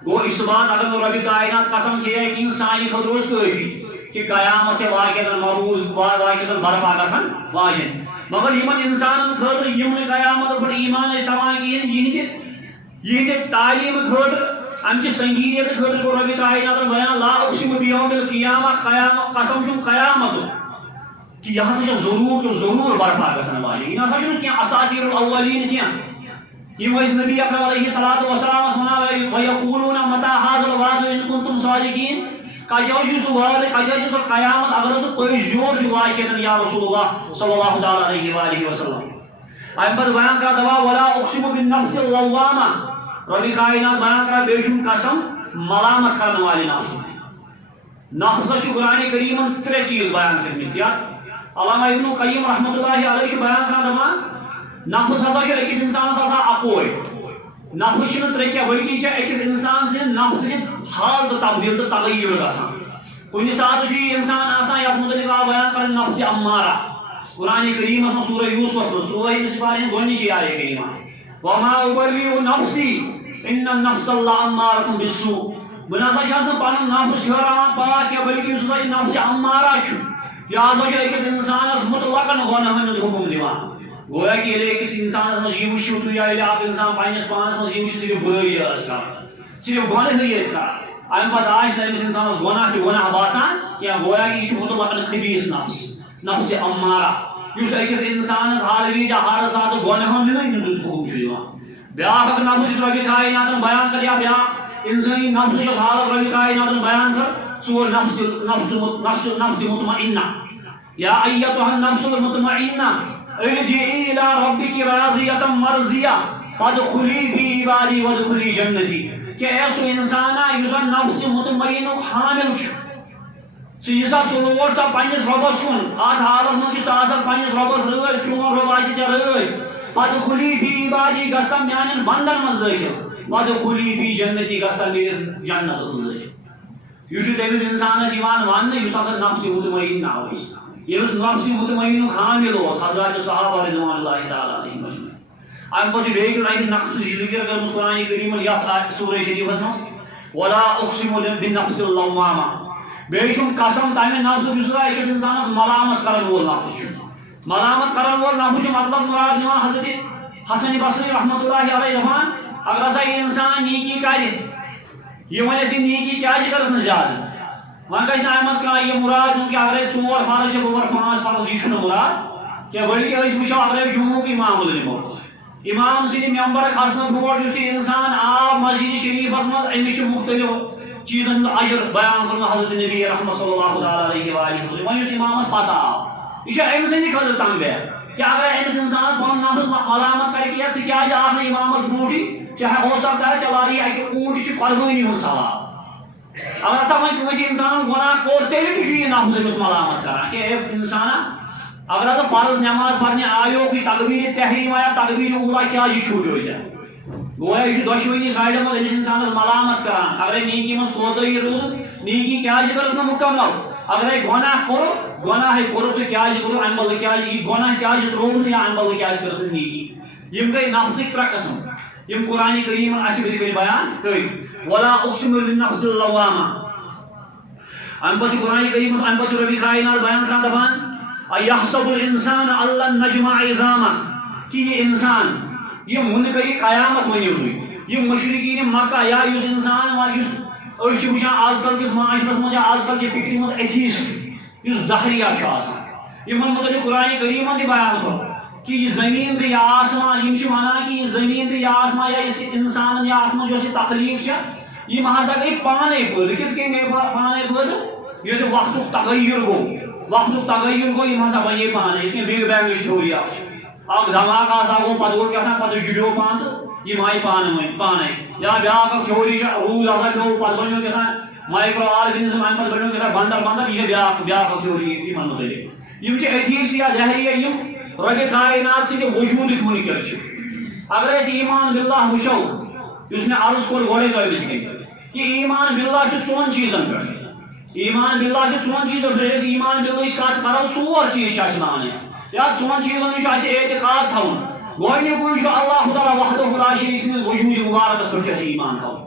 گوٚو اس بات اگر نہٕ ربِ کائنات قسم کھیٚیہِ کِہیٖنۍ سانہِ خٲطرٕ اوس کٲفی کہ قیامت چھِ واقعتن مبعوث واقعتن برپا گژھان واجٮ۪ن مگر یِمن انسانن خٲطرٕ یِم نہٕ قیامتس پٮ۪ٹھ ایمان ٲسۍ تھاوان کِہیٖنۍ یِہنٛدِ تعلیٖمہِ خٲطرٕ امچہِ سنگیٖنیت خٲطرٕ کوٚر ربِ کائناتن بیان لا اقسم بیوم القیامہ قسم چھُم قیامتُک کہ یہ ہسا ضرور تو ضرور برپا گژھن واجن یہ نسا چھُنہٕ کینٛہہ اساطیر الاولین کینٛہہ یم ٲسۍ نبی اکرم علیہ الصلوۃ والسلام ونان ویقولون متى هذا الوعد ان كنتم صادقین کتہِ چھُ سُہ وعدٕ کتہِ چھِ سۄ قیامت اگر ژٕ پٔزۍ جور چھُ واقعیتن یا رسول اللہ صلی اللہ تعالی علیہ وآلہ وسلم امہِ پتہٕ بیان کران دپان ولا اقسم بالنفس اللوامہ ربِ کائنات بیان کران بیٚیہِ چھُم قسم ملامت کرن والہِ نفسس چھُ قرآن کریمن 3 چیٖز بیان کٔرمٕتۍ یتھ علامہ ابن قیم رحمۃ اللہ علیہ چھُ بیان کران دپان نفس ہسا چھُ أکِس انسانس آسان اکوے نفس چھُنہٕ 3 کینٛہہ بلکہ چھِ أکِس انسان سٕنٛدِ نفسٕچ حالت تبدیل تہٕ تغیر گژھان کُنہِ ساتہٕ چھُ یہِ انسان آسان یتھ متعلق آو بیان کران نفسِ امارہ قرآن کریمس منٛز سورہ یوسفس منٛز 13 سپارہ ہٕنٛز گۄڈنِچی آیہ کریمہ وما ابرئ نفسی ان النفس لامارۃ بالسوء بہٕ نسا چھس نہٕ پنُن نفس ٹھہراوان پاک کینٛہہ بلکہ یُس ہسا یہِ نفسِ امارہ چھُ یہِ ہسا چھُ أکِس انسانس مطلقاً گۄناہن ہُنٛد حکم دِوان گویا کہ ییٚلہِ أکِس انسانس منٛز یہِ وٕچھِو تُہۍ یا ییٚلہِ اکھ انسان پننِس پانس منٛز یہِ وٕچھِ صرف بُرٲیی ٲس کران صرف گۄنہٕے ٲسۍ کران امہِ پتہٕ آسہِ نہٕ أمِس انسانس گۄناہ تہِ گۄناہ باسان کینٛہہ گویا کہ یہِ چھُ مطلقاً خبیٖث نفسِ امارہ یُس أکِس انسانس ہر وِزِ ہر ساتہٕ گۄنہن ہُنٛد حکم چھُ دِوان بیاکھ اکھ نفس یُس ربِ کائناتن بیان کر یا بیاکھ انسٲنی نفس یۄس حالت ربِ کائناتن بیان کر سُہ گوٚو نفس مطمئنہ یا ایتھا النفس المطمئنہ ارجعی الی ربک راضیۃ مرضیہ فادخلی فی عبادی وادخلی جنتی کہ اے سُہ انسانہ یُس نفس مطمئنُک حامل چھُ ژٕ یہِ سا ژٕ لوٹ سا پننِس رۄبس کُن اتھ حالس منٛز کہ ژٕ آسکھ پننِس رۄبس رٲضۍ چون رۄب آسہِ ژےٚ رٲضۍ فادخلی فی عبادی گژھ سا میانٮ۪ن بندن منٛز دٲخل وادخلی فی جنتی گژھ سا میٲنِس جنتس منٛز دٲخل یہِ چھُ تٔمِس انسانس یِوان وننہٕ یُس ہسا نفسِ مطمئنہ اوس ییٚمِس نفسِ مطمئنُک حامل اوس حضرات صحابہ رضوان اللہ تعالیٰ علیہم اجمعین امہِ پتہٕ چھُ بیٚیہِ ربہِ نفسٕچ ذکر کٔرمٕژ قرآن کریٖمن یتھ سورہ شریٖفس منٛز ولا اقسم بالنفس اللوامہ بیٚیہِ چھُم قسم تمہِ نفسُک یُس ہسا أکِس انسانس ملامت کرن وول نفس چھُ ملامت کرن وول نفس چھُ مطلب مراد نِوان حضرت حسن بصری رحمۃ اللہ علیہ دپان اگر ہسا یہِ انسان نیکی کرِ یہِ ونٮ۪س یہِ نیکی کیازِ کٔرٕس نہٕ زیادٕ وۄنۍ گژھِ نہٕ اَمہِ منٛز کانٛہہ یہِ مراد نیُن کہِ اگرے 4 فرض چھِ بہٕ پرٕ 5 فرض یہِ چھُنہٕ مراد کینٛہہ بلکہ أسۍ وٕچھو اگرے جمعُک معاملہٕ نِمو امام سٕنٛدِ ممبر کھسنہٕ برونٛٹھ یُس یہِ انسان آو مسجد شریٖفس منٛز أمِس چھُ مختلف چیٖزن ہُنٛد اجر بیان کوٚرمُت حضرت نبی رحمت صلی اللہ تعالیٰ علیہ وآلہ وسلم وۄنۍ یُس امامس پتہ آو یہِ چھُ أمۍ سٕنٛدِ خٲطرٕ تنبیہ کہ اگر أمِس انسانس پنُن نفس ملامت کرِ کہ ژٕ کیازِ آو نہٕ امامس برونٛٹھٕے چاہے ہو سکتا ہے ژےٚ لاری اکہِ اوٗنٛٹچہِ قۄربٲنی ہُنٛد ثواب اگر ہسا وۄنۍ کٲنٛسہِ انسانن گۄناہ کوٚر تیٚلہِ تہِ چھُ یہِ نفس أمِس ملامت کران کہ اے انسانا اگر ہسا فرض نٮ۪ماز پرنہِ آیوکھٕے تقبیٖرِ تحریٖم یا تقبیٖرِ اوٗلا کیازِ چھوٗٹیو ژےٚ گویا یہِ چھُ دۄشوٕنی سایڈن منٛز أمِس انسانس ملامت کران اگرے نیکی منٛز کوتٲہی روٗز نیکی کیازِ کٔرٕکھ نہٕ مُکمل اگرے گۄناہ کوٚرُکھ گۄناہے کوٚرُکھ تہٕ کیازِ کوٚرُکھ امہِ بدلہٕ کیازِ یہِ گۄناہ کیازِ ترٛووُکھ نہٕ یا امہِ بدلہٕ کیازِ کٔرٕکھ نہٕ نیکی یِم گٔے نفسٕکۍ 3 قٕسم یم قرآن کریٖمن اَسہِ برٛونٛہہ کٔنۍ بیان کٔرۍ ولا اقسم بالنفس اللوامہ امہِ پتہٕ چھُ قرآن کریٖمس امہِ پتہٕ چھُ ربِ کائنات بیان کران دپان ایحسب الانسان ان لن نجمع عظامہ کہ یہِ انسان یہِ مُنکری قیامت ؤنِو تُہۍ یہِ مشرقیٖنِ مکہ یا یُس انسان یُس أسۍ چھِ وٕچھان آز کل کِس معاشرس منٛز یا آز کل کہِ فکرِ منٛز ایتھیسٹ یُس دہریہ چھُ آسان یِمن متعلق قرآن کریٖمن تہِ بیان کوٚر کہ یہ زمین تہٕ یہِ آسمان یم چھِ ونان کہ یہِ زمین تہٕ یہِ آسمان یا یُس انسانن یا اتھ منٛز یۄس یہِ تخلیٖق چھِ یِم ہسا گٔے پانے پٲدٕ کِتھ کٔنۍ گٔے پانے پٲدٕ ییٚلہِ وقتُک تغیر گوٚو یِم ہسا بنے پانے یِتھ کٔنۍ بِگ بینگٕچ تھیوری اکھ دھماکہٕ ہسا گوٚو پتہٕ گوٚو کیٛاہ تام پتہٕ جُڑیو پان تہٕ یِم آیہِ پانے یا بیاکھ اکھ تھیوری چھِ روٗد ہسا پیوٚو پتہٕ بنیو کیٛاہ تام مایکرو آرگنزم امہِ پتہٕ بنیو کیٛاہ تام بندر یہِ چھِ بیاکھ اکھ تھیوری یِمن متعلق یِم چھِ ایتھیسٹ یا دہریہ یِم ربِ کائنات سٕنٛدِ وجوٗدٕکۍ مُنکر چھِ اگر أسۍ ایمان باللہ وٕچھو یُس مےٚ عرض کوٚر گۄڈے تۄہہِ بٕتھِ کَنۍ کہ ایمان باللہ چھُ 4 چیٖزن پٮ۪ٹھ ایمان باللہ چھُ 4 چیٖزن پٮ۪ٹھ أسۍ ایمان بِلٕچ کتھ کرو 4 چیٖز چھِ اَسہِ لانے یا 4 چیٖزن ہُنٛد چھُ اَسہِ اعتقاد تھاوُن گۄڈنیُکُے چھُ اللہ تعالیٰ وحدہ لا شریٖک سٕنٛدِس وجوٗدِ مُبارکس پٮ۪ٹھ چھُ اَسہِ ایمان تھاوُن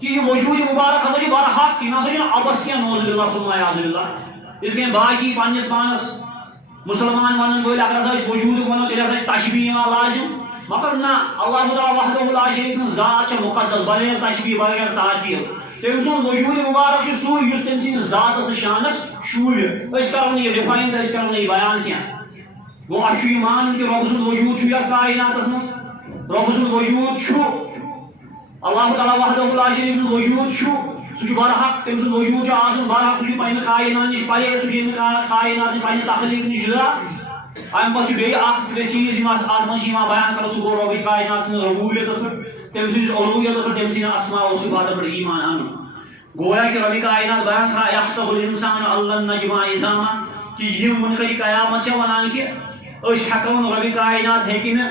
کہ یہِ وجوٗدِ مُبارک ہسا چھُ بڑٕ حق یہِ نسا چھُنہٕ ابس کینٛہہ نعوذ باللہ ثم اعوذ باللہ یِتھ کٔنۍ باقی پننِس پانس مسلمان ونن وٲلۍ اگر ہسا أسۍ وجوٗدُک وَنو تیٚلہِ ہسا چھِ تشبیٖح یِوان لازم مگر نہ اللہ تعالیٰ وحدہ لا شریٖک سٕنٛز ذات چھےٚ مُقدس بغیر تشبیٖح بغیر تعطیل تم سن وجود مبارک سو یس تم سن ذات شانس شوبہ اس کرو یہ ڈیفائن اس کرو یہ بیان کیا گو اچھو ایمان کہ رب سن وجود چھو یا کائنات مز رب سن وجود چھو اللہ تعالیٰ وحدہ لا شریک سن وجود چھو سہ برحق تم سن وجود آسن برحق سہ پنہ کائنات نش پلے سہ کائنات پنہ تخلیق نش جدا ام پتہ بیٚیہِ اکھ ترٛےٚ چیٖز یِم اتھ منٛز چھِ یِوان بیان کرو سُہ گوٚو رۄبٕے کائنات سٕنٛز ربوبیتس پٮ۪ٹھ تٔمۍ سٕنٛدِس اولوٗہیتس پٮ۪ٹھ تٔمۍ سٕنٛدِ اسماء و صفاتن پٮ۪ٹھ ایمان انُن گویا کہ ربِ کائنات بیان کران یحسب الانسان ان لن نجمع عظاما کہ یِم منکر قیامت چھِ ونان کہ أسۍ ہٮ۪کو نہٕ ربِ کائنات ہیٚکہِ نہٕ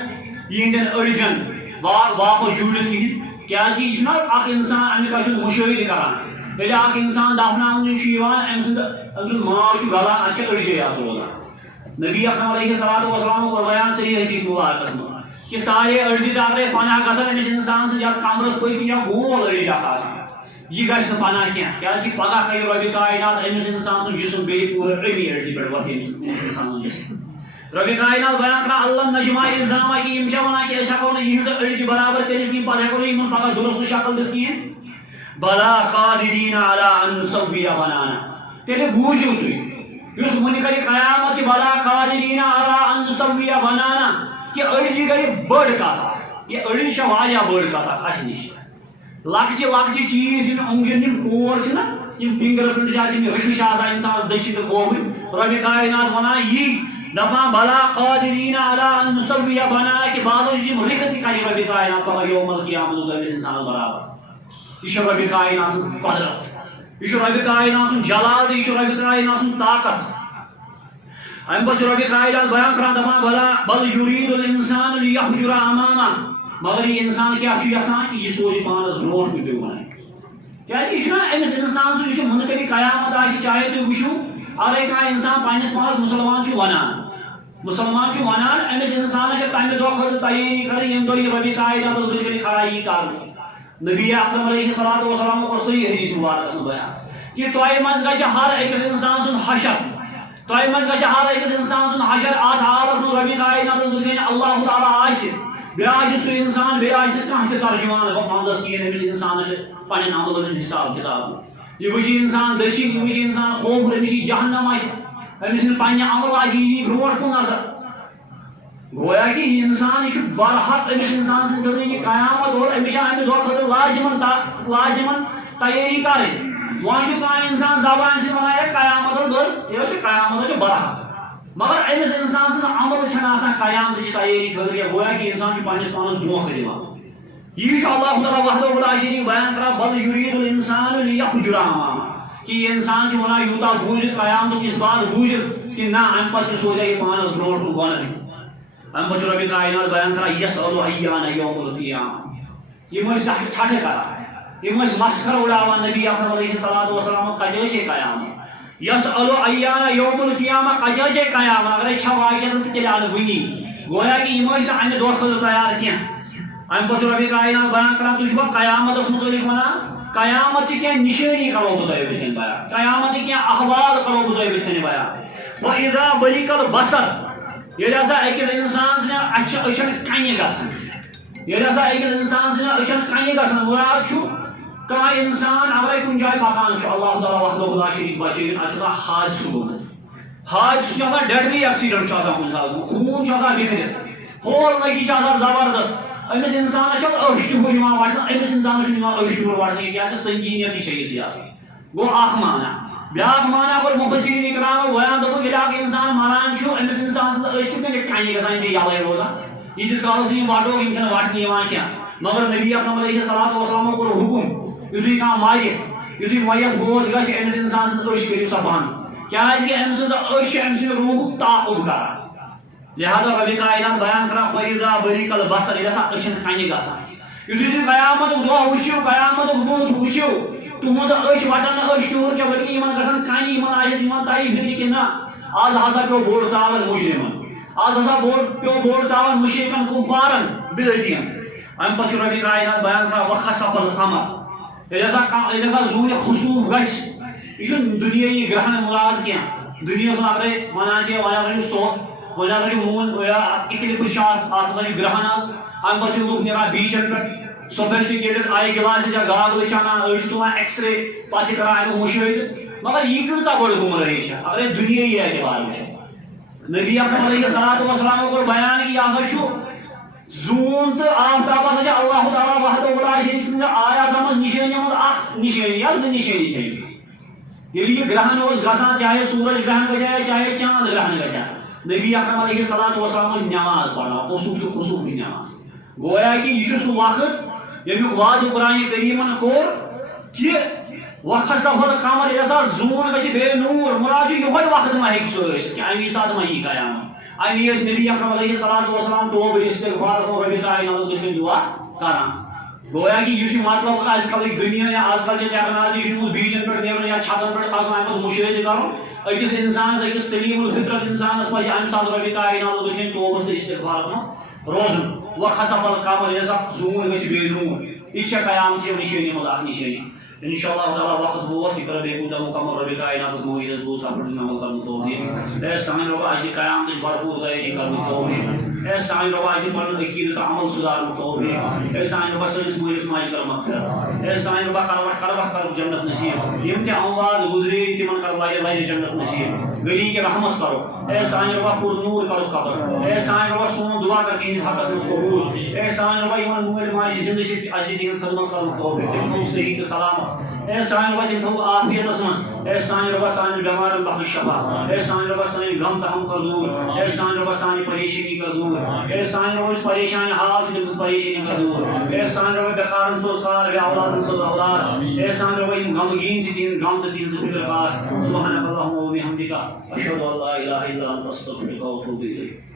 یِہنٛدٮ۪ن أڑجن واپس جوٗڑِتھ کِہیٖنۍ کیٛازِ یہِ چھُنہ اکھ اِنسان اَمہِ کتھ چھُ مُشٲہِدٕ کران ییٚلہِ اکھ اِنسان دفناونہٕ چھُ یِوان أمۍ سُنٛد ماز چھُ گلان اتھ چھِ أڑجے آسان روزان نبی اکرم علیہ الصلوۃ والسلام کو بیان صحیح حدیث مبارکس منٛز کہ سارے أڑجہِ اگرے پناہ گژھن أمِس اِنسان سٕنٛز یتھ کمرس پٔتۍ کِنۍ یا گول أڑج اکھ آسان یہ گژھِ نہٕ پناہ کینٛہہ کیٛازِ کہِ پگاہ کرِ ربِ کائنات أمِس اِنسان سُنٛد جسم بیٚیہِ پوٗرٕ أمی أڑجہِ پٮ۪ٹھ وۄتھِ أمِس اِنسان سُنٛد جسم ربِ کائنات بیان کران اللہ نجمع عظاما کہ یِم چھِ ونان کہ أسۍ ہٮ۪کو نہٕ یِہنٛزٕ أڑجہِ برابر کٔرِتھ کِہیٖنۍ پتہٕ ہٮ۪کو نہٕ یِمن پگاہ درست شکل دِتھ کِہیٖنۍ بلا قادرین علی ان نسویہ بنانا تیٚلہِ بوٗزِو تُہۍ یُس منکر قیامت بلا قادرین علی ان نسویہ بنانا کہ أڑجہِ گٔے بٔڑ کتھ اکھ یہِ أڑج چھےٚ واریاہ بٔڑ کتھ اکھ اسہِ نِش لۄکچہِ لۄکچہِ چیٖز یِم أنٛگجن یِم پور چھِنہ یِم فِنگر پرنٹ چھِ آسان یِم رٔکھِتھ چھِ آسان اِنسانس دٔچھِنۍ تہٕ کھووٕرۍ ربِ کائنات ونان یی دپان بلا قادرین علی ان نسویہ بنانا کہ بعضو چھِ یِم رٔکھِتھ تہِ کرِ ربِ کائنات پگاہ یوم القیامت أمِس اِنسانس برابر یہ چھِ ربِ کائنات سٕنٛز قۄدرت یہ چھُ ربِ کائنات سُنٛد جلال تہٕ یہِ چھُ ربِ کائنات سُنٛد طاقت امہِ پتہٕ چھُ ربِ کائنات بیان کران دپان بلا بل یُریٖدُ الانسان لیفجر امامہ مگر یہ انسان کیٛاہ چھُ یژھان کہ یہِ سوزِ پانس برونٛٹھ کُن پیوٚن کیٛازِ یہِ چھُنہ أمِس اِنسان سُنٛد یہِ چھُ منکر قیامت آسہِ چاہے تُہۍ وٕچھِو اگرے کانٛہہ اِنسان پننِس پانس مُسلمان چھُ ونان أمِس اِنسانس چھِ تمہِ دۄہ خٲطرٕ تیٲری کرٕنۍ ییٚمہِ دۄہ یہِ ربِ کائناتس بٕتھِ کنہِ کھڑا یی کرنہٕ نبی اکرم علیہ الصلوۃ والسلام کوٚر صحیح حدیث مبارکس منٛز بیان کہ تۄہہِ منٛز گژھِ ہر أکِس اِنسان سُنٛد حشر تۄہہِ منٛز گژھِ ہر أکِس اِنسان سُنٛد حشر اتھ حالس منٛز ربِ کائناتس بٕتھِ کنہِ اللہ تعالیٰ آسہِ بیٚیہِ آسہِ سُہ اِنسان بیٚیہِ آسہِ نہٕ کانٛہہ تہِ ترجُمان منٛزس کِہیٖنۍ أمِس اِنسانس چھِ پنٕنٮ۪ن عملن ہُنٛد حساب کِتاب یہِ وٕچھِ اِنسان دٔچھِنۍ یہِ وٕچھِ اِنسان کھووُر أمِس یی جہنم اتھِ أمِس نہٕ پننہِ عمل اتھِ یہِ یی برونٛٹھ کُن نظر گویا کہ یہ انسان یہ برحق أمِس اِنسان سٕنٛدِ خٲطرٕ یہِ قیامت اور أمِس چھِ امہِ دۄہ خٲطرٕ لازِمن تیٲری کرٕنۍ وۄنۍ چھُ کانٛہہ اِنسان زبانہِ سۭتۍ ونان ہے قیامت گٔژھ یہِ چھِ قیامت چھِ برحق مگر أمِس اِنسان سٕنٛز عمل چھنہٕ آسان قیامتٕچ تیٲری خٲطرٕ گویا کہ اِنسان چھُ پننِس پانس دھوکہٕ دِوان یہِ چھُ اللہ تعالیٰ وحدہ لا شریٖک بیان کران بل یُریٖدُ الانسان لیفجر امامہ کہ یہ انسان چھُ ونان یوٗتاہ بوٗزِتھ قیامتُک اس بات بوٗزِتھ کہ نہ امہِ پتہٕ تہِ سوزِ یہِ پانس برونٛٹھ کُن گۄنہٕ امہِ پتہٕ چھُ ربِ کائنات بیان کران یسأل ایان یوم القیامہ یِم ٲسۍ ٹھٹھٕ کران یِم ٲسۍ مسخرٕ اُڑاوان نبی اکرم علیہ الصلوۃ والسلام کتہِ ٲسۍ ہے قیامت یسأل ایان یوم القیامہ کتہِ ٲسۍ ہے قیامت اگرے چھا واقعیتن تہٕ تیٚلہِ اَنہٕ وٕنی گویا کہ یِم ٲسۍ نہٕ امہِ دۄہ خٲطرٕ تیار کینٛہہ امہِ پتہٕ چھُ ربِ کائنات بیان کران تُہۍ چھُوا قیامتس متعلق ونان قیامت چہِ کینٛہہ نِشٲنی کرو بہٕ تۄہہِ بٕتھِ کَنہِ بیان قیامتٕکۍ کینٛہہ احوال کرو بہٕ تۄہہِ بٕتھِ کَنہِ بیان وَإِذَا بَرِقَ الْبَصَرُ ییٚلہِ ہسا أکِس اِنسان سٕنٛدٮ۪ن أچھن کنہِ گژھان ییٚلہِ ہسا أکِس اِنسان سٕنٛدٮ۪ن أچھن کنہِ گژھان مراد چھُ کانٛہہ اِنسان اگرے کُنہِ جایہِ پکان چھُ اللہ تعالیٰ وحدہ لا شریٖک بچٲوِن اتھ چھُ آسان حادثہٕ گوٚمُت حادثہٕ چھُ آسان ڈیڈلی ایکسیڈنٹ چھُ آسان کُنہِ ساتہٕ خوٗن چھُ آسان بِکھرِتھ ہول لٔگی چھِ آسان زبردست أمِس اِنسانس چھِ أچھ ٹِہُر یِوان وٹنہٕ أمِس اِنسانس چھُنہٕ یِوان أچھ ٹِہُر وٹنہٕ کیٛازِ سنگیٖنیتٕے چھےٚ یہِ آسان گوٚو اکھ معنا بیٛاکھ معنا کوٚر مُفَسِریٖن اِکرامو بیان دوٚپُکھ ییٚلہِ اکھ اِنسان مران چھُ أمِس اِنسان سٕنٛز أچھ کِتھ کٔنۍ چھِ کنہِ گژھان یِم چھِ یَلَے روزان ییٖتِس کالس یِم وٹوکھ یِم چھِنہٕ وٹنہٕ یِوان کینٛہہ مگر نبی اکرم علیہ الصلوۃ والسلامو کوٚر حُکُم یُتھُے کانٛہہ مرِ یُتھُے میت بود گژھِ أمِس اِنسان سٕنٛز أچھ کٔرِو سا بنٛد کیٛازِ أمۍ سٕنٛز أچھ چھِ أمۍ سٕنٛدِ روحُک تعاقُب کران لہٰذا ربِ کائنات بیان کران وَإِذَا بَرِقَ الْبَصَرُ ییٚلہِ ہسا أچھن کنہِ گژھان یُتھُے تُہۍ قیامتُک دۄہ وٕچھِو قیامتُک بُتھ وٕچھِو تُہنٛز أچھ وٹن نہٕ أچھ ٹِہُر کینٛہہ بٔلکہِ یِمن گژھن کنہِ یِمن آسہِ یِمن تَرِ فِکرِ کہِ نہ آز ہسا پیوٚو بوٚڑ تاوان مُجرِمن آز ہسا پیوٚو بوٚڑ تاوان مُشرِکن کُفارن بِدعتین امہِ پتہٕ چھُ ربِ کائنات بیان کران وَخَسَفَ الْقَمَرُ ییٚلہِ ہسا زوٗنہِ خسوٗف گژھِ یہِ چھُنہٕ دُنیٲیی گرہن مُراد کینٛہہ دُنیاہس منٛز اگرے ونان چھِ وۄنۍ ہسا چھُ سون وۄنۍ ہسا چھُ موٗن اِکلِپٕس چھُ اتھ ہسا چھُ گرہن حظ امہِ پتہٕ چھِ لُکھ نیران بیٖچن پٮ۪ٹھ سوفسٹیکیٹڈ آئی گلاس یا گاگ وچھان أڑۍ تُلان ایکس رے پتہٕ چھِ کران امیُک مُشٲہدٕ مگر یہِ کۭژاہ بٔڑ گُمرٲہی چھِ اگر أسۍ دُنیٲیی اعتبار وٕچھو نبی اکرم علیہ الصلوۃ والسلام کوٚر بیان کہ یہِ ہسا چھُ زوٗن تہٕ آفتاب ہسا چھِ اللہ تعالیٰ وحدہ لا شریٖک سٕنٛزِ آیاتن منٛز نِشٲنیو منٛز اکھ نِشٲنی یا زٕ نِشٲنی چھِ ییٚلہِ یہِ گرہن اوس گژھان چاہے سورج گرہن گژھِ یا چاہے چاند گرہن گژھِ نبی اکرم علیہ الصلوۃ والسلام اوس نٮ۪ماز پران قصوٗف تہٕ خصوٗفٕچ نٮ۪ماز گویا کہ یہ سہ وقت یمیُک وعدٕ قرآن کریٖمن کوٚر کہ وخسف القمر ییٚلہِ ہسا زوٗن گژھِ بے نوٗر مراد چھُ یِہوے وقت ما ہیٚکہِ سُہ ٲسِتھ کہ امی ساتہٕ ما یی قیامت امی ٲسۍ نبی اکرم علیہ الصلوۃ والسلام توبہٕ استغفارس اور ربِ کائناتس دٔچھِنۍ دعا کران گویا کہ یُس یہِ مطلب آز کلٕکۍ دُنیا یا آز کل چہِ ٹیکنالجی چھُنہٕ بیٖچن پٮ۪ٹھ نیرُن یا چھتن پٮ۪ٹھ کھسُن اَمہِ پتہٕ مُشٲہدٕ کرُن أکِس اِنسانس أکِس سلیٖم الفطرت اِنسانس پزِ اَمہِ ساتہٕ ربِ کائناتس دٔچھِنۍ توبس تہٕ استغفارس منٛز روزُن وخسف القمر ییٚلہِ ہسا زوٗن گژھِ بے نوٗر یہِ چھےٚ قیامتٕچ نِشٲنی منٛز اکھ نِشٲنی انشاءاللہ تعالیٰ وقت ووت یہ کر بے کوٗتاہ مکمل ربِ کائناتس موعیدس بوٗز اتھ پٮ۪ٹھ عمل کرنُک توفیٖق اے سانہِ رۄبا اَسہِ دِ قیامتٕچ بھرپوٗر تیٲری کرنُک توفیٖق اے سانہِ رۄبا اَسہِ دِ پنُن عقیٖدٕ تہٕ عمل سُدھارنُک توفیٖق اے سانہِ رۄبا سٲنِس مٲلِس ماجہِ کر مغفرت اے سانہِ رۄبا کروٹھ کرُکھ جنت نصیٖب یِم تہِ اموات گُزرے تِمن کر لرِ لرِ جنت نصیٖب غنی کہ رحمت کرُکھ اے سانہِ رۄبا پوٗرٕ نوٗر کرُکھ قبر اے سانہِ رۄبا سون دعا کر تِہنٛدِس حقس منٛز قبوٗل اے سانہِ رۄبا یِمن مٲلۍ ماجہِ زِندٕ چھِ اَسہِ دِ تِہنٛز خدمت کرنُک توفیٖق تِم تھوٚوُکھ صحیح تہٕ سلامت اے سانہِ رۄبا تِم تھوٚوُکھ عافیتس منٛز اے سانہِ رۄبا سانہِ بٮ۪مارن بخش شفا اے سانہِ رۄبا سٲنۍ غم تہٕ ہم کر دوٗر اے سانہِ رۄبا سانہِ پریشٲنی کر دوٗر اے سانہِ رۄبا یُس پریشان حال چھُ تٔمۍ سٕنٛز پریشٲنی کر دوٗر اے سانہِ رۄبا بےکارن سوز کار بے اولادن سوز اولاد اے سانہِ رۄبا یِم غمگیٖن چھِ تِہنٛدۍ غم تہٕ تِہنٛز فِکر کاس سبحانک اللہم وبحمدک اشہدُ ان لا الہ الا انت استغفرک واتوب الیک